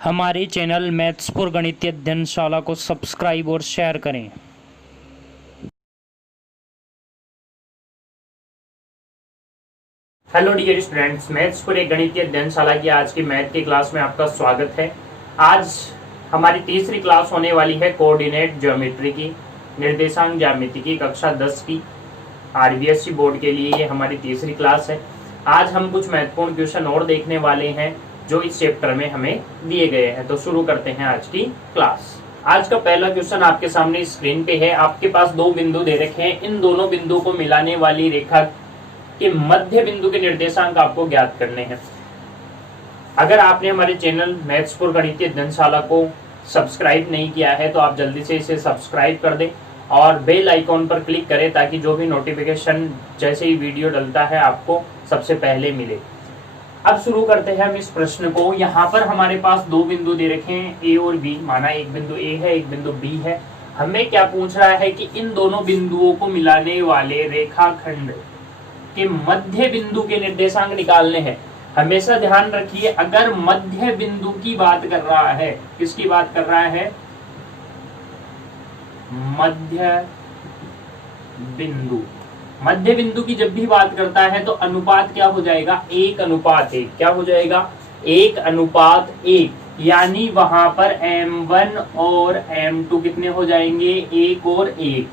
हमारे चैनल मैथ्सपुर गणितीय अध्ययनशाला को सब्सक्राइब और शेयर करें। हेलो डियर स्टूडेंट्स, मैथ्सपुर एक गणितीय अध्ययनशाला की आज की मैथ की क्लास में आपका स्वागत है। आज हमारी तीसरी क्लास होने वाली है कोऑर्डिनेट ज्योमेट्री की, निर्देशांक ज्यामिति की, कक्षा 10 की। आरबीएसई बोर्ड के लिए ये हमारी तीसरी क्लास है। आज हम कुछ महत्वपूर्ण क्वेश्चन और देखने वाले हैं जो इस चैप्टर में हमें दिए गए हैं। तो शुरू करते हैं आज की क्लास। आज का पहला क्वेश्चन आपके सामने स्क्रीन पे है। आपके पास दो बिंदु दे रखे हैं, इन दोनों बिंदुओं को मिलाने वाली रेखा के मध्य बिंदु के निर्देशांक आपको ज्ञात करने हैं। अगर आपने हमारे चैनल मैथ्सपुर गणितीय अध्ययनशाला को सब्सक्राइब नहीं किया है तो आप जल्दी से इसे सब्सक्राइब कर दें और बेल आइकॉन पर क्लिक करें ताकि जो भी नोटिफिकेशन जैसे ही वीडियो डलता है आपको सबसे पहले मिले। अब शुरू करते हैं हम इस प्रश्न को। यहाँ पर हमारे पास दो बिंदु दे रखे हैं ए और बी, माना एक बिंदु ए है एक बिंदु बी है। हमें क्या पूछ रहा है कि इन दोनों बिंदुओं को मिलाने वाले रेखाखंड के मध्य बिंदु के निर्देशांक निकालने हैं। हमेशा ध्यान रखिए, अगर मध्य बिंदु की बात कर रहा है, किसकी बात कर रहा है? मध्य बिंदु। मध्य बिंदु की जब भी बात करता है तो अनुपात क्या हो जाएगा? 1:1। क्या हो जाएगा? 1:1। यानी वहां पर M1 और M2 कितने हो जाएंगे? 1 और 1।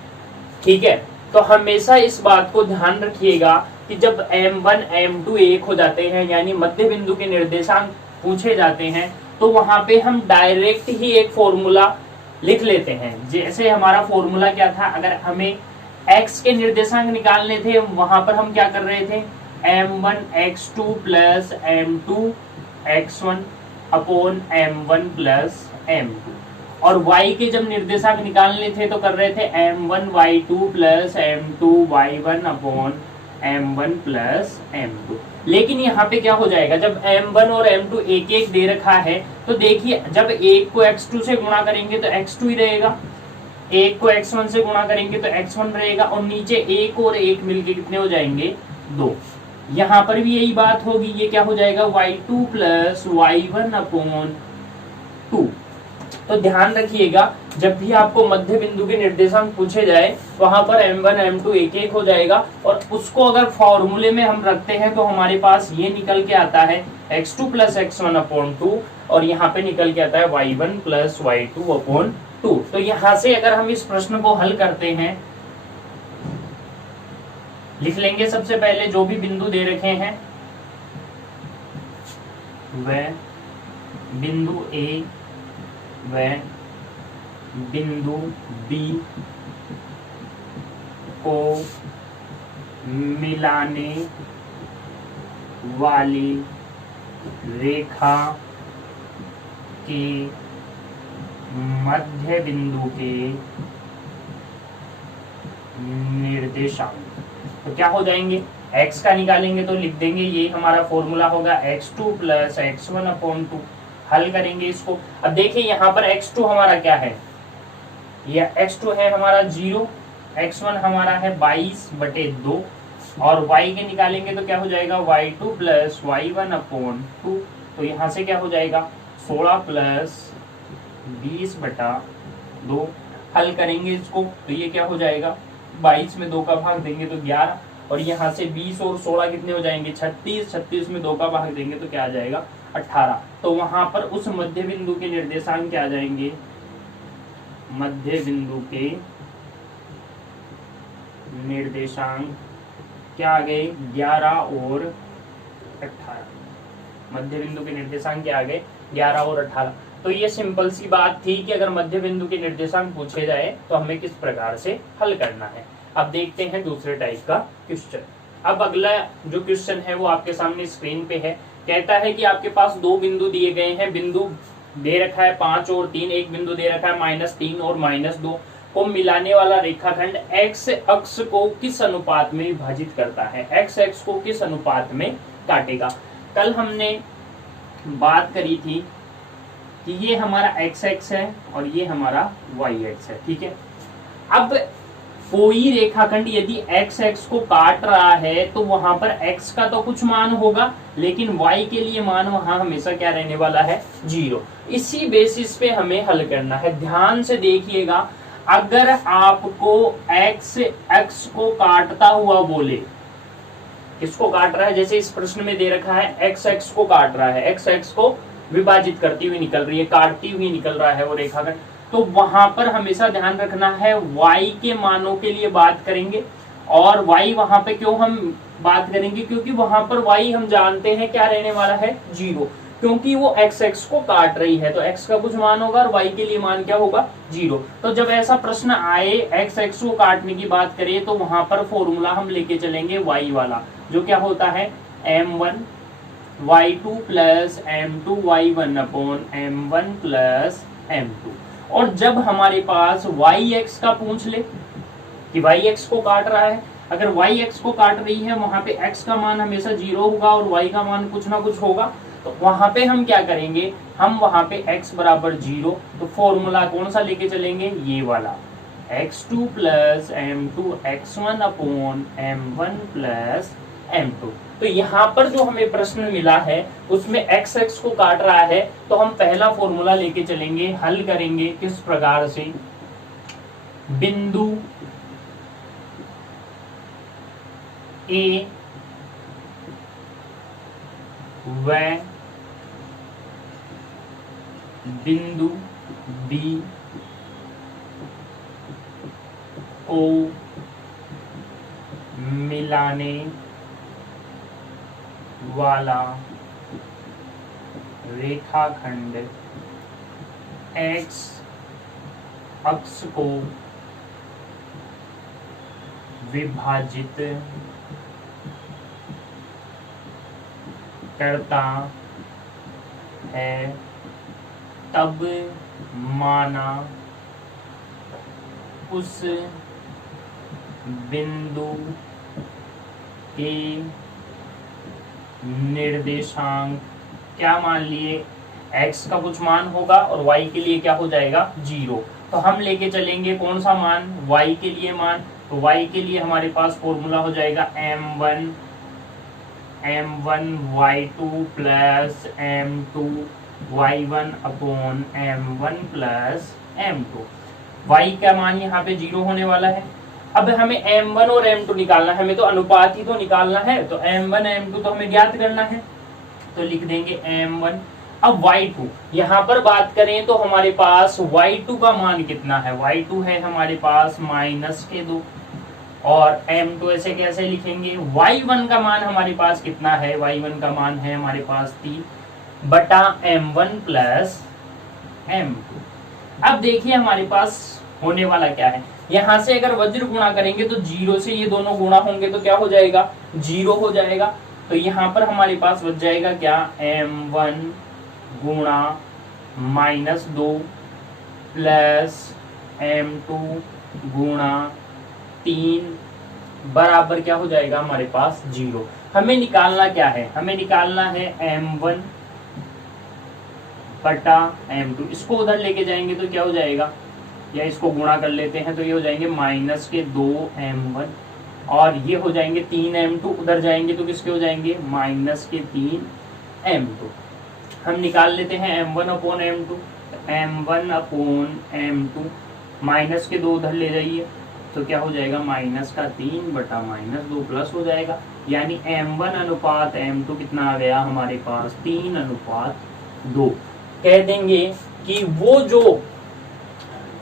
ठीक है, तो हमेशा इस बात को ध्यान रखिएगा कि जब M1 M2 1 हो जाते हैं यानी मध्य बिंदु के निर्देशांक पूछे जाते हैं तो वहां पे हम डायरेक्ट ही एक फॉर्मूला लिख लेते हैं। जैसे हमारा फॉर्मूला क्या था? अगर हमें x के निर्देशांक निकालने थे वहां पर हम क्या कर रहे थे? M1 x2 plus M2 x1 upon M1 plus M2। और y के जब निर्देशांक निकालने थे तो कर रहे थे M1 y2 plus M2 y1 upon M1 plus M2। लेकिन यहाँ पे क्या हो जाएगा? जब M1 और M2 एक एक दे रखा है तो देखिए, जब एक को x2 से गुणा करेंगे तो x2 ही रहेगा, एक को x1 से गुणा करेंगे तो x1 रहेगा, और नीचे एक और एक मिलके कितने हो जाएंगे? 2। यहाँ पर भी यही बात होगी। ये क्या हो जाएगा? y2 plus y1 upon 2। तो ध्यान रखिएगा, जब भी आपको मध्य बिंदु के निर्देशांक पूछे जाए वहां पर M1 M2 एक एक हो जाएगा, और उसको अगर फॉर्मूले में हम रखते हैं तो हमारे पास ये निकल के आता है x2 प्लस x1 अपॉन 2, और यहाँ पे निकल के आता है y1 प्लस y2 अपॉन 2। तो यहां से अगर हम इस प्रश्न को हल करते हैं, लिख लेंगे सबसे पहले जो भी बिंदु दे रखे हैं वह बिंदु ए व बिंदु बी को मिलाने वाली रेखा के मध्य बिंदु के निर्देशांक। तो क्या हो जाएंगे? x का निकालेंगे तो लिख देंगे, ये हमारा फॉर्मूला होगा x2 प्लस x1 अपॉन 2। हल करेंगे इसको। अब देखिए यहाँ पर x2 हमारा क्या है? यह x2 है हमारा 0, x1 हमारा है 22/2, और y के निकालेंगे तो क्या हो जाएगा? y2 plus y1 upon 2। तो यहाँ से क्या हो जाएगा? 16 प्लस 20/2। हल करेंगे इसको तो ये क्या हो जाएगा? 22 में 2 का भाग देंगे तो 11, और यहाँ से 20 और 16 कितने हो जाएंगे? 36। 36 में 2 का भाग देंगे तो क्या आ जाएगा? 18। तो वहां पर उस मध्य बिंदु के निर्देशांक क्या आ जाएंगे? मध्य बिंदु के निर्देशांक क्या आ गए? 11 और 18। मध्य बिंदु के निर्देशांक क्या आ गए? 11 और 18। तो ये सिंपल सी बात थी कि अगर मध्य बिंदु के निर्देशांक पूछे जाए तो हमें किस प्रकार से हल करना है। अब देखते हैं दूसरे टाइप का क्वेश्चन। अब अगला जो क्वेश्चन है वो आपके सामने स्क्रीन पे है। कहता है कि आपके पास दो बिंदु दिए गए हैं, बिंदु दे रखा है 5 और 3, एक बिंदु दे रखा है -3 और -2 को मिलाने वाला रेखाखंड x अक्ष को किस अनुपात में विभाजित करता है? x अक्ष को किस अनुपात में काटेगा? कल हमने बात करी थी कि ये हमारा x अक्ष है और ये हमारा y अक्ष है। ठीक है, अब कोई रेखाखंड यदि x अक्ष को काट रहा है तो वहां पर x का तो कुछ मान होगा, लेकिन y के लिए मान वहां हमेशा क्या रहने वाला है, 0। इसी बेसिस पे हमें हल करना है। ध्यान से देखिएगा, अगर आपको x को काटता हुआ बोले, किसको काट रहा है, जैसे इस प्रश्न में दे रखा है x को काट रहा है, x को विभाजित करती हुई निकल रही है, काटती हुई निकल रहा है वो रेखाखंड, तो वहां पर हमेशा ध्यान रखना है y के मानों के लिए बात करेंगे। और y वहां पे क्यों हम बात करेंगे, क्योंकि वहां पर y हम जानते हैं क्या रहने वाला है, 0, क्योंकि वो x को काट रही है, तो x का कुछ मान होगा और y के लिए मान क्या होगा, 0। तो जब ऐसा प्रश्न आए x को काटने की बात करें तो वहां पर फॉर्मूला हम लेके चलेंगे y वाला, जो क्या होता है m1 y2 plus m2 y1 upon m1 plus m2। और जब हमारे पास yx का पूछ ले कि yx को काट रहा है, अगर yx को काट रही है वहां पे x का मान हमेशा 0 होगा और y का मान कुछ ना कुछ होगा, तो वहां पे हम क्या करेंगे, हम वहां पे x बराबर 0, तो फॉर्मूला कौन सा लेके चलेंगे, ये वाला x2 plus m2 x1 upon m1 plus m2। तो यहाँ पर जो हमें प्रश्न मिला है उसमें x को काट रहा है, तो हम पहला फॉर्मूला लेके चलेंगे, हल करेंगे किस प्रकार से, बिंदु A व बिंदु B को मिलाने वाला रेखाखंड x अक्ष को विभाजित करता है, तब माना उस बिंदु के निर्देशांक, क्या मान लिए, x का कुछ मान होगा और y के लिए क्या हो जाएगा, 0। तो हम लेके चलेंगे कौन सा मान, y के लिए मान, तो y के लिए हमारे पास फॉर्मूला हो जाएगा m1 y2 plus m2 y1 upon m1 plus m2। y का मान यहाँ पे 0 होने वाला है। अब हमें m1 और m2 निकालना है, हमें तो अनुपात ही तो निकालना है, तो m1 m2 तो हमें ज्ञात करना है, तो लिख देंगे m1। अब y2 यहाँ पर बात करें तो हमारे पास y2 का मान कितना है, y2 है हमारे पास -2, और m2 ऐसे कैसे लिखेंगे, y1 का मान हमारे पास कितना है, y1 का मान है हमारे पास 3 बटा m1 प्लस m2। अब देखिए हमारे पास होने वाला क्या है, यहाँ से अगर वज्र गुणा करेंगे तो 0 से ये दोनों गुणा होंगे तो क्या हो जाएगा, 0 हो जाएगा। तो यहाँ पर हमारे पास बच जाएगा क्या, m1 गुणा -2 प्लस m2 गुणा 3 बराबर क्या हो जाएगा हमारे पास 0। हमें निकालना क्या है, हमें निकालना है m1 बटा m2। इसको उधर लेके जाएंगे तो क्या हो जाएगा, या इसको गुणा कर लेते हैं तो ये हो जाएंगे -2m1, और ये हो जाएंगे 3m2, उधर जाएंगे तो किसके हो जाएंगे, -3m2। हम निकाल लेते हैं m1 upon m2, m1 upon m2, -2 उधर ले जाइए तो क्या हो जाएगा, -3 बटा -2 प्लस हो जाएगा, यानी m1 अनुपात m2 कितना आ गया हमारे पास, 3:2। कह देंगे कि वो जो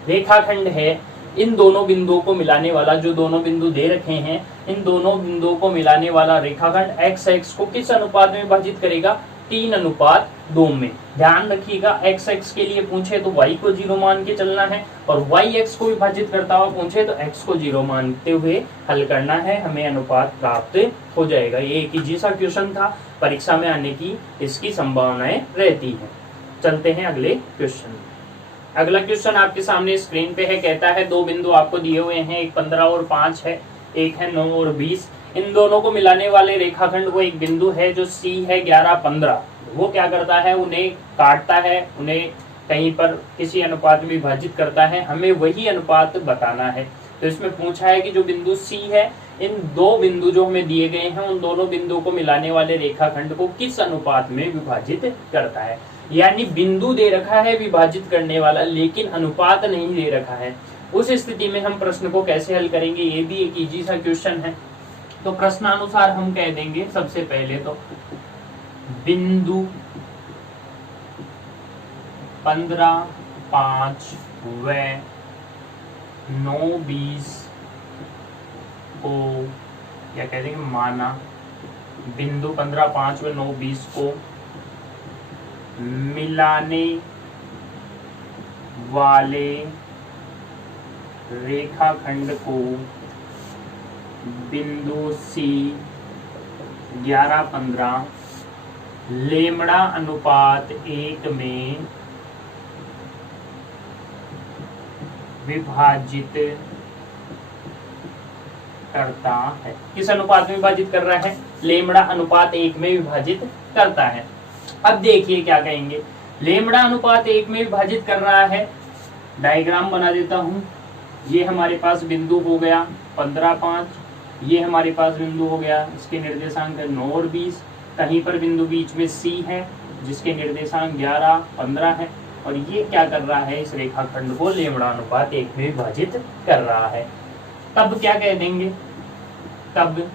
रेखाखंड है, इन दोनों बिंदुओं को मिलाने वाला, जो दोनों बिंदु दे रखे हैं, इन दोनों बिंदुओं को मिलाने वाला रेखाखंड x को किस अनुपात में विभाजित करेगा, 3:2 में। ध्यान रखिएगा, x के लिए पूछे तो y को 0 मान के चलना है, और y x को विभाजित करता हुआ पूछे तो x को 0 मानते हुए हल करना है, हमें अनुपात प्राप्त हो जाएगा। ये एक इजी सा क्वेश्चन था, परीक्षा में आने की इसकी संभावनाएं रहती है। चलते हैं अगले क्वेश्चन। अगला क्वेश्चन आपके सामने स्क्रीन पे है, कहता है दो बिंदु आपको दिए हुए हैं, एक 15 और 5 है, एक है 9 और 20। इन दोनों को मिलाने वाले रेखाखंड वो एक बिंदु है जो C है 11-15। वो क्या करता है, उन्हें काटता है, उन्हें कहीं पर किसी अनुपात में विभाजित करता है, हमें वही अनुपात बताना है। तो इसमें पूछा है कि जो बिंदु सी है, इन दो बिंदु जो हमें दिए गए हैं उन दोनों बिंदुओं को मिलाने वाले रेखाखंड को किस अनुपात में विभाजित करता है। यानी बिंदु दे रखा है विभाजित करने वाला, लेकिन अनुपात नहीं दे रखा है। उस स्थिति में हम प्रश्न को कैसे हल करेंगे, ये भी एक इजी सा क्वेश्चन है। तो प्रश्नानुसार हम कह देंगे सबसे पहले तो बिंदु 15, 5 व 9, 20 को क्या कह देंगे, माना। बिंदु 15, 5 व 9, 20 को मिलाने वाले रेखाखंड को बिंदु सी 11, 15 लेमड़ा अनुपात 1 में विभाजित करता है। किस अनुपात में विभाजित कर रहा है, लेमड़ा अनुपात 1 में विभाजित करता है। अब देखिए क्या कहेंगे, लेमड़ा अनुपात 1 में विभाजित कर रहा है। डायग्राम बना देता हूं। ये हमारे पास बिंदु हो गया 15, 5, ये हमारे पास बिंदु हो गया, इसके निर्देशांक 9 और 20। कहीं पर बिंदु बीच में सी है जिसके निर्देशांक 11, 15 है, और ये क्या कर रहा है, इस रेखाखंड को लेमड़ा अनुपात 1 में विभाजित कर रहा है। तब क्या कह देंगे, तब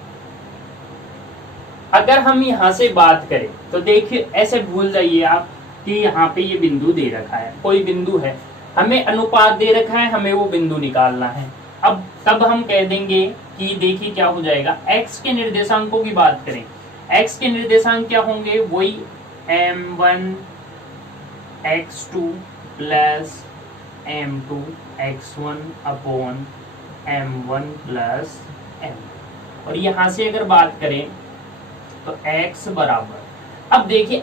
अगर हम यहां से बात करें तो देखिए, ऐसे भूल जाइए आप कि यहाँ पे ये बिंदु दे रखा है, कोई बिंदु है, हमें अनुपात दे रखा है, हमें वो बिंदु निकालना है। अब तब हम कह देंगे कि देखिए क्या हो जाएगा, x के निर्देशांकों की बात करें, x के निर्देशांक क्या होंगे, वही m1 x2 plus m2 x1 upon m1 plus m। और यहां से अगर बात करें तो x बराबर, अब देखिए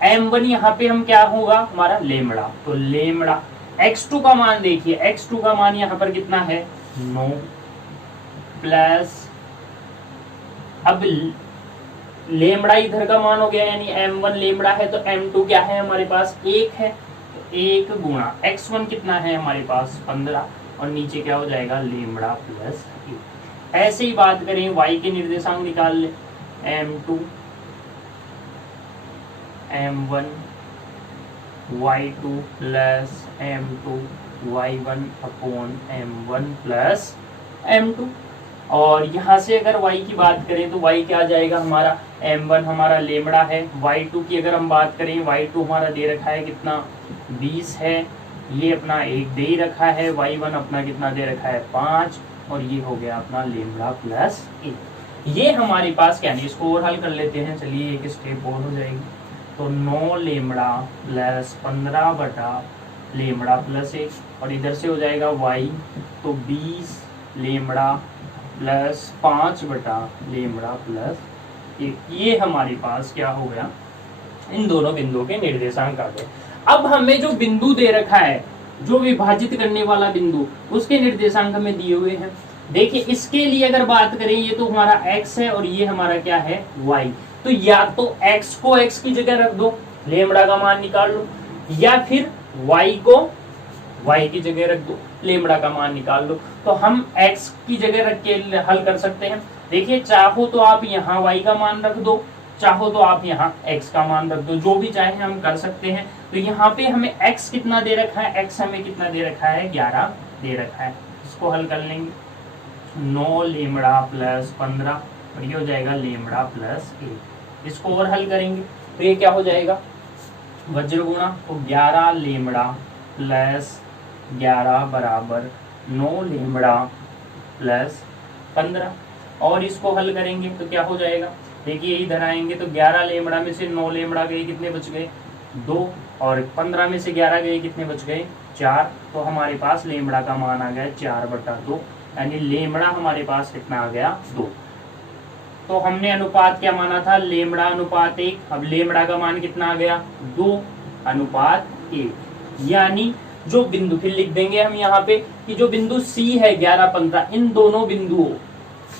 m1 यहाँ पे हम क्या होगा, हमारा लेमड़ा, तो लेमड़ा x2 का मान देखिए, x2 का मान यहाँ पर कितना है 9 प्लस, अब लेमड़ा इधर का मान हो गया, यानी m1 लेमड़ा है तो m2 क्या है हमारे पास 1 है, तो 1 गुणा x1 कितना है हमारे पास 15, और नीचे क्या हो जाएगा लेमड़ा प्लस 1। ऐसे ही बात करें y के निर्देशांक निकाल ले, m2 m1 y2 plus m2 y1 upon m1 plus m2। और यहाँ से अगर y की बात करें तो y क्या आ जाएगा हमारा, m1 हमारा लेमड़ा है, y2 की अगर हम बात करें, y2 हमारा दे रखा है कितना 20 है, ये अपना 1 दे ही रखा है, y1 अपना कितना दे रखा है 5, और ये हो गया अपना लेमड़ा प्लस 1। ये हमारे पास क्या नहीं, इसको और हल कर लेते हैं, चलिए एक स्टेप और हो जाएगी। तो 9 लेमड़ा प्लस 15 बटा लेमड़ा प्लस 1, और इधर से हो जाएगा y, तो 20 लेमड़ा प्लस 5 बटा लेमड़ा प्लस 1। ये हमारे पास क्या हो गया, इन दोनों बिंदुओं के निर्देशांक आ गए। अब हमें जो बिंदु दे रखा है, जो विभाजित करने वाला बिंदु, उसके निर्देशांक हमें दिए हुए हैं। देखिए इसके लिए अगर बात करें, ये तो हमारा x है और ये हमारा क्या है y, तो या तो x को x की जगह रख दो, लेमड़ा का मान निकाल लो, या फिर y को y की जगह रख दो, लेमड़ा का मान निकाल लो। तो हम x की जगह रख के हल कर सकते हैं। देखिए चाहो तो आप यहाँ y का मान रख दो, चाहो तो आप यहाँ x का मान रख दो, जो भी चाहे हम कर सकते हैं। तो यहाँ पे हमें x कितना दे रखा है, x हमें कितना दे रखा है 11 दे रखा है। इसको हल कर लेंगे, 9 लेमड़ा प्लस 15, और ये हो जाएगा लेमड़ा प्लस 1। इसको और हल करेंगे तो ये क्या हो जाएगा, वज्र गुणा, तो 11 लेमड़ा प्लस 11 बराबर 9 लेमड़ा प्लस 15, और इसको हल करेंगे तो क्या हो जाएगा, देखिए इधर आएंगे तो 11 लेमड़ा में से 9 लेमड़ा गए, कितने बच गए 2, और 15 में से 11 गए, कितने बच गए 4। तो हमारे पास लेमड़ा का मान आ गया 4/2, यानी लेमड़ा हमारे पास कितना आ गया 2। तो हमने अनुपात क्या माना था, लेमड़ा अनुपात 1, अब लेमड़ा का मान कितना आ गया 2/1। यानी जो बिंदु, फिर लिख देंगे हम यहाँ पे कि जो बिंदु C है 11, 15, इन दोनों बिंदुओं,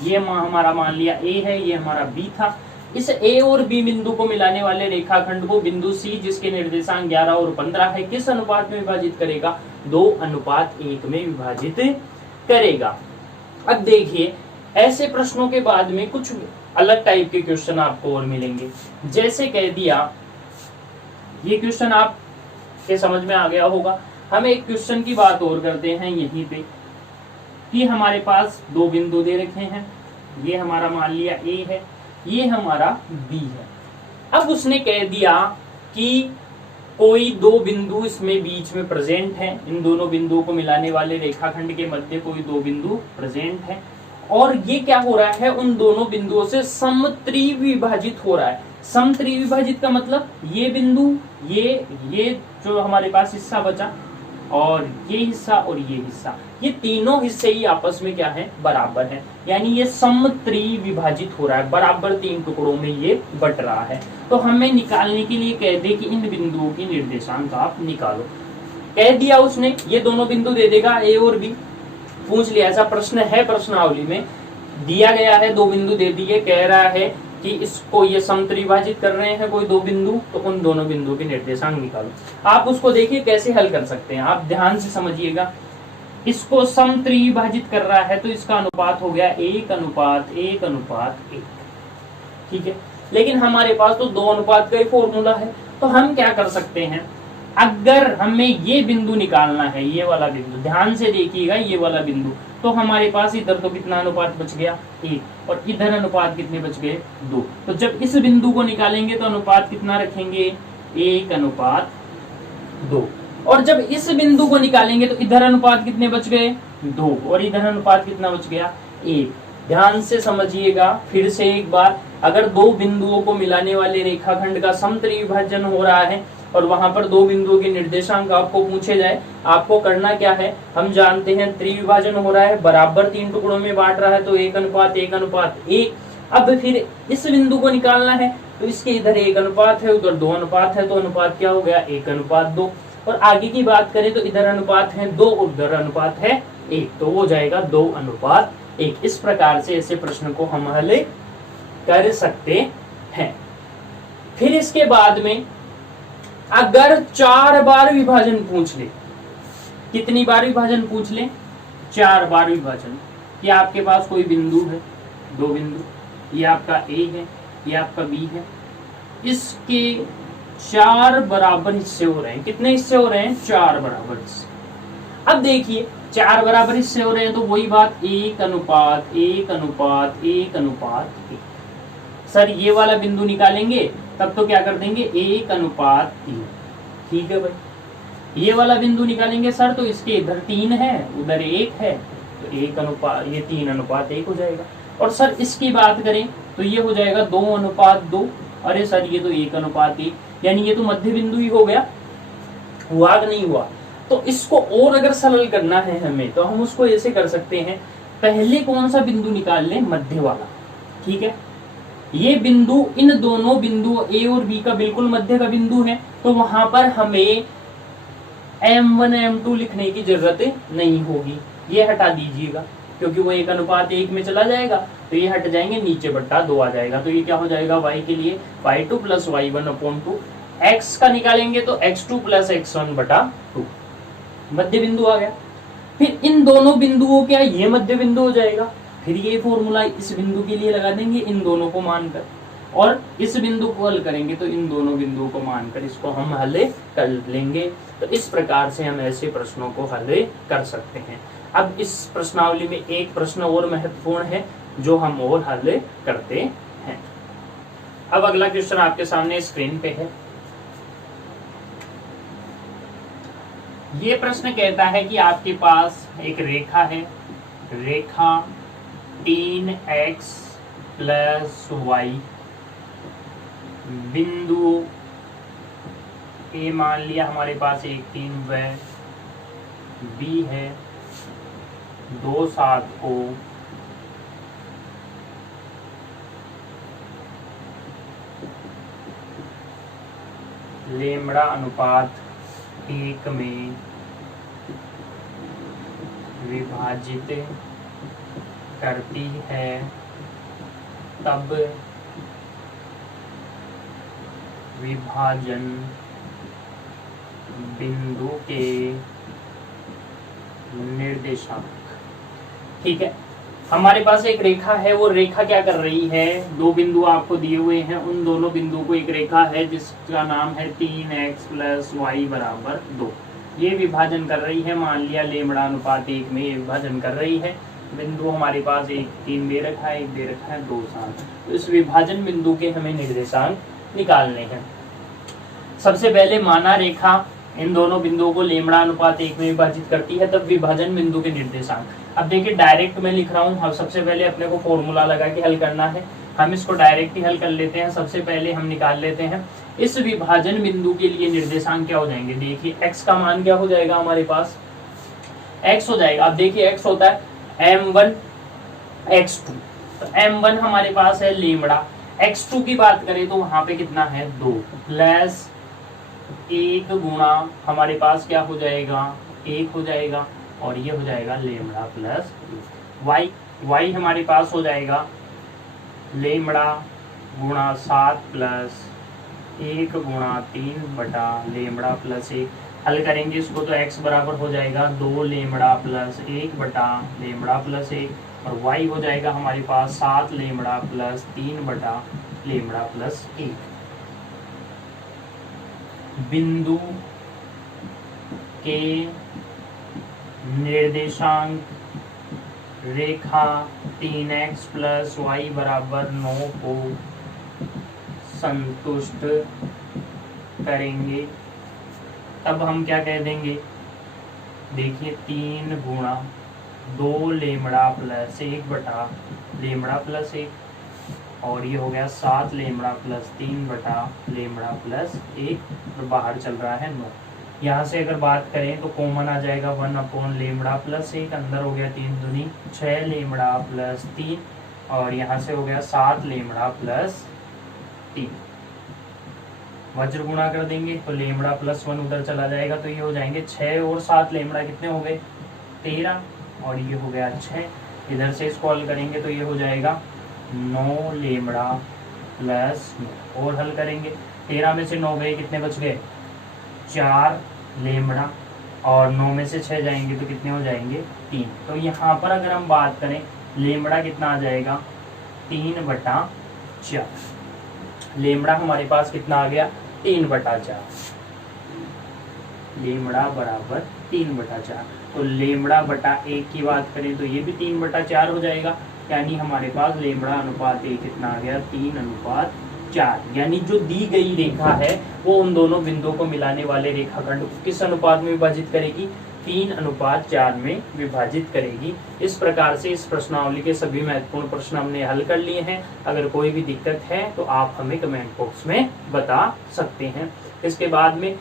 ये हमारा मान लिया A है, ये हमारा B था, इस A और B बिंदु को मिलाने वाले रेखाखंड को बिंदु C जिसके निर्देशांक 11 और 15 है, किस अनुपात में विभाजित करेगा, 2/1 में विभाजित करेगा। अब देखिए ऐसे प्रश्नों के बाद में कुछ अलग टाइप के क्वेश्चन आपको और मिलेंगे। जैसे कह दिया, ये क्वेश्चन आप के समझ में आ गया होगा। हम एक क्वेश्चन की बात और करते हैं यहीं पे कि हमारे पास दो बिंदु दे रखे हैं, ये हमारा मान लिया A है, ये हमारा B है। अब उसने कह दिया कि कोई दो बिंदु इसमें बीच में प्रेजेंट है, इन दोनों बिंदुओं को मिलाने वाले रेखाखंड के मध्य कोई दो बिंदु प्रेजेंट है, और ये क्या हो रहा है, उन दोनों बिंदुओं से समत्रिविभाजित हो रहा है। समत्रिविभाजित का मतलब ये बिंदु, ये जो हमारे पास हिस्सा बचा, और ये हिस्सा और ये हिस्सा, ये तीनों हिस्से ही आपस में क्या है, बराबर है, यानी ये समत्रिविभाजित हो रहा है, बराबर तीन टुकड़ों में ये बट रहा है। तो हमें निकालने के लिए कह दे कि इन बिंदुओं की निर्देशांक आप निकालो। कह दिया उसने, ये दोनों बिंदु दे देगा A और B, पूछ लिया, ऐसा प्रश्न है प्रश्नावली में दिया गया है, दो बिंदु दे दिए, कह रहा है कि इसको ये समत्रिविभाजित कर रहे हैं कोई दो बिंदु, तो उन दोनों बिंदुओं के निर्देशांक निकालो। आप उसको देखिए कैसे हल कर सकते हैं, आप ध्यान से समझिएगा। इसको समत्रिविभाजित कर रहा है तो इसका अनुपात हो गया 1:1:1, ठीक है। लेकिन हमारे पास तो 2 अनुपात का ही फॉर्मूला है, तो हम क्या कर सकते हैं, अगर हमें ये बिंदु निकालना है, ये वाला बिंदु, ध्यान से देखिएगा, ये वाला बिंदु, तो हमारे पास इधर तो कितना अनुपात बच गया 1, और इधर अनुपात कितने बच गए 2। तो जब इस बिंदु को निकालेंगे तो अनुपात कितना रखेंगे, 1:2, और जब इस बिंदु को निकालेंगे तो इधर अनुपात कितने बच गए 2, और इधर अनुपात कितना बच गया 1। ध्यान से समझिएगा फिर से एक बार, अगर दो बिंदुओं को मिलाने वाले रेखाखंड का समत्रिविभाजन हो रहा है और वहां पर दो बिंदुओं के निर्देशांक आपको पूछे जाए, आपको करना क्या है, हम जानते हैं त्रिविभाजन हो रहा है, बराबर तीन टुकड़ों में बांट रहा है, तो 1:1:1। अब फिर इस बिंदु को निकालना है, तो इसके इधर 1 अनुपात है, उधर 2 अनुपात है, तो अनुपात क्या हो गया 1:2। और आगे की बात करें तो इधर अनुपात है 2 और उधर अनुपात है 1, तो हो जाएगा 2:1। इस प्रकार से ऐसे प्रश्न को हम हल कर सकते हैं। फिर इसके बाद में अगर 4 बार विभाजन पूछ ले, कितनी बार विभाजन पूछ ले, 4 बार विभाजन, कि आपके पास कोई बिंदु है, दो बिंदु, ये आपका A है, ये आपका B है, इसके 4 बराबर हिस्से हो रहे हैं। कितने हिस्से हो रहे हैं, 4 बराबर हिस्से। अब देखिए 4 बराबर हिस्से हो रहे हैं, तो वही बात 1:1:1:1। सर ये वाला बिंदु निकालेंगे तब तो क्या कर देंगे 1:3, ठीक है भाई। ये वाला बिंदु निकालेंगे सर तो इसके इधर 3 है, उधर 1 है, तो ये 3:1 हो जाएगा। और सर इसकी बात करें तो ये हो जाएगा 2:2। अरे सर ये तो 1:1, यानी ये तो मध्य बिंदु ही हो गया, हुआ कि नहीं हुआ। तो इसको और अगर सरल करना है हमें, तो हम उसको ऐसे कर सकते हैं, पहले कौन सा बिंदु निकाल लें, मध्य वाला, ठीक है। ये बिंदु इन दोनों बिंदु A और B का बिल्कुल मध्य का बिंदु है, तो वहां पर हमें M1 M2 लिखने की जरूरत नहीं होगी, ये हटा दीजिएगा, क्योंकि वो 1:1 में चला जाएगा, तो ये हट जाएंगे, नीचे बट्टा 2 आ जाएगा। तो ये क्या हो जाएगा y के लिए y2 + y1/2। x का निकालेंगे तो x2 + x1/2, मध्य बिंदु आ गया। फिर इन दोनों बिंदुओं क्या ये मध्य बिंदु हो जाएगा, फिर ये फॉर्मूला इस बिंदु के लिए लगा देंगे इन दोनों को मानकर, और इस बिंदु को हल करेंगे तो इन दोनों बिंदुओं को मानकर इसको हम हल कर लेंगे। तो इस प्रकार से हम ऐसे प्रश्नों को हल कर सकते हैं। अब इस प्रश्नावली में एक प्रश्न और महत्वपूर्ण है जो हम और हल करते हैं। अब अगला क्वेश्चन आपके सामने स्क्रीन पे है। ये प्रश्न कहता है कि आपके पास एक रेखा है, रेखा 3x + y, बिंदु A मान लिया हमारे पास 1 3 व B है 2 7 को लेमड़ा अनुपात 1 में विभाजित करती है, तब विभाजन बिंदु के निर्देशांक ठीक है। हमारे पास एक रेखा है, वो रेखा क्या कर रही है, दो बिंदु आपको दिए हुए हैं, उन दोनों बिंदु को एक रेखा है जिसका नाम है 3x + y = 2। ये विभाजन कर रही है, मान लिया लेमड़ा अनुपात 1 में ये विभाजन कर रही है। बिंदु हमारे पास एक 3 दे रखा है, 1 दे रखा है, 2 7। तो इस विभाजन बिंदु के हमें निर्देशांक निकालने हैं। सबसे पहले माना रेखा इन दोनों बिंदुओं को लेमड़ा अनुपात 1 में विभाजित करती है, तब विभाजन बिंदु के निर्देशांक। अब देखिए डायरेक्ट मैं लिख रहा हूँ, अब सबसे पहले अपने को फॉर्मूला लगा के हल करना है। हम इसको डायरेक्ट ही हल कर लेते हैं। सबसे पहले हम निकाल लेते हैं इस विभाजन बिंदु के लिए निर्देशांक क्या हो जाएंगे। देखिए x का मान क्या हो जाएगा, हमारे पास x हो जाएगा। अब देखिए x होता है m1 x2, तो m1 हमारे पास है लेमड़ा, x2 की बात करें तो वहां पे कितना है 2 प्लस 1 गुणा हमारे पास क्या हो जाएगा 1 हो जाएगा, और ये हो जाएगा लेमड़ा प्लस y हमारे पास हो जाएगा लेमड़ा गुणा 7 प्लस 1 गुणा 3 बटा लेमड़ा प्लस 1। हल करेंगे इसको तो x बराबर हो जाएगा 2 लेमड़ा प्लस 1 बटा लेमड़ा प्लस 1, और y हो जाएगा हमारे पास 7 लेमड़ा प्लस 3 बटा लेमड़ा प्लस 1। बिंदु के निर्देशांक रेखा 3x + y = 9 को संतुष्ट करेंगे। तब हम क्या कह देंगे, देखिए 3 गुणा 2 लेमड़ा प्लस 1 बटा लेमड़ा प्लस 1, और ये हो गया 7 लेमड़ा प्लस 3 बटा लेमड़ा प्लस 1, और बाहर चल रहा है 9। यहाँ से अगर बात करें तो कॉमन आ जाएगा 1 लेमड़ा प्लस 1, अंदर हो गया 3 दूनी 6 लेमड़ा प्लस 3, और यहाँ से हो गया 7 लेमड़ा प्लस 3। वज्र गुणा कर देंगे तो लेमड़ा प्लस 1 उधर चला जाएगा, तो ये हो जाएंगे 6 और 7 लेमड़ा कितने हो गए 13, और ये हो गया 6। इधर से इसको हल करेंगे तो ये हो जाएगा 9 लेमड़ा प्लस 9, और हल करेंगे 13 में से 9 गए, कितने बच गए 4 लेमड़ा, और 9 में से 6 जाएंगे तो कितने हो जाएंगे 3। तो यहाँ पर अगर हम बात करें लेमड़ा कितना आ जाएगा 3 बटा 4। लेमड़ा हमारे पास कितना आ गया 3 बटा 4, लेमड़ा बराबर 3 बटा 4। तो लेमड़ा बटा 1 की बात करें तो ये भी 3 बटा 4 हो जाएगा, यानी हमारे पास लेमड़ा अनुपात 1 कितना आ गया 3:4। यानी जो दी गई रेखा है वो उन दोनों बिंदुओं को मिलाने वाले रेखाखंड को किस अनुपात में विभाजित करेगी, 3:4 में विभाजित करेगी। इस प्रकार से इस प्रश्नावली के सभी महत्वपूर्ण प्रश्न हमने हल कर लिए हैं। अगर कोई भी दिक्कत है तो आप हमें कमेंट बॉक्स में बता सकते हैं। इसके बाद में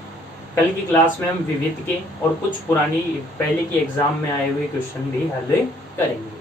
कल की क्लास में हम विविध के और कुछ पुरानी पहले की एग्जाम में आए हुए क्वेश्चन भी हल करेंगे।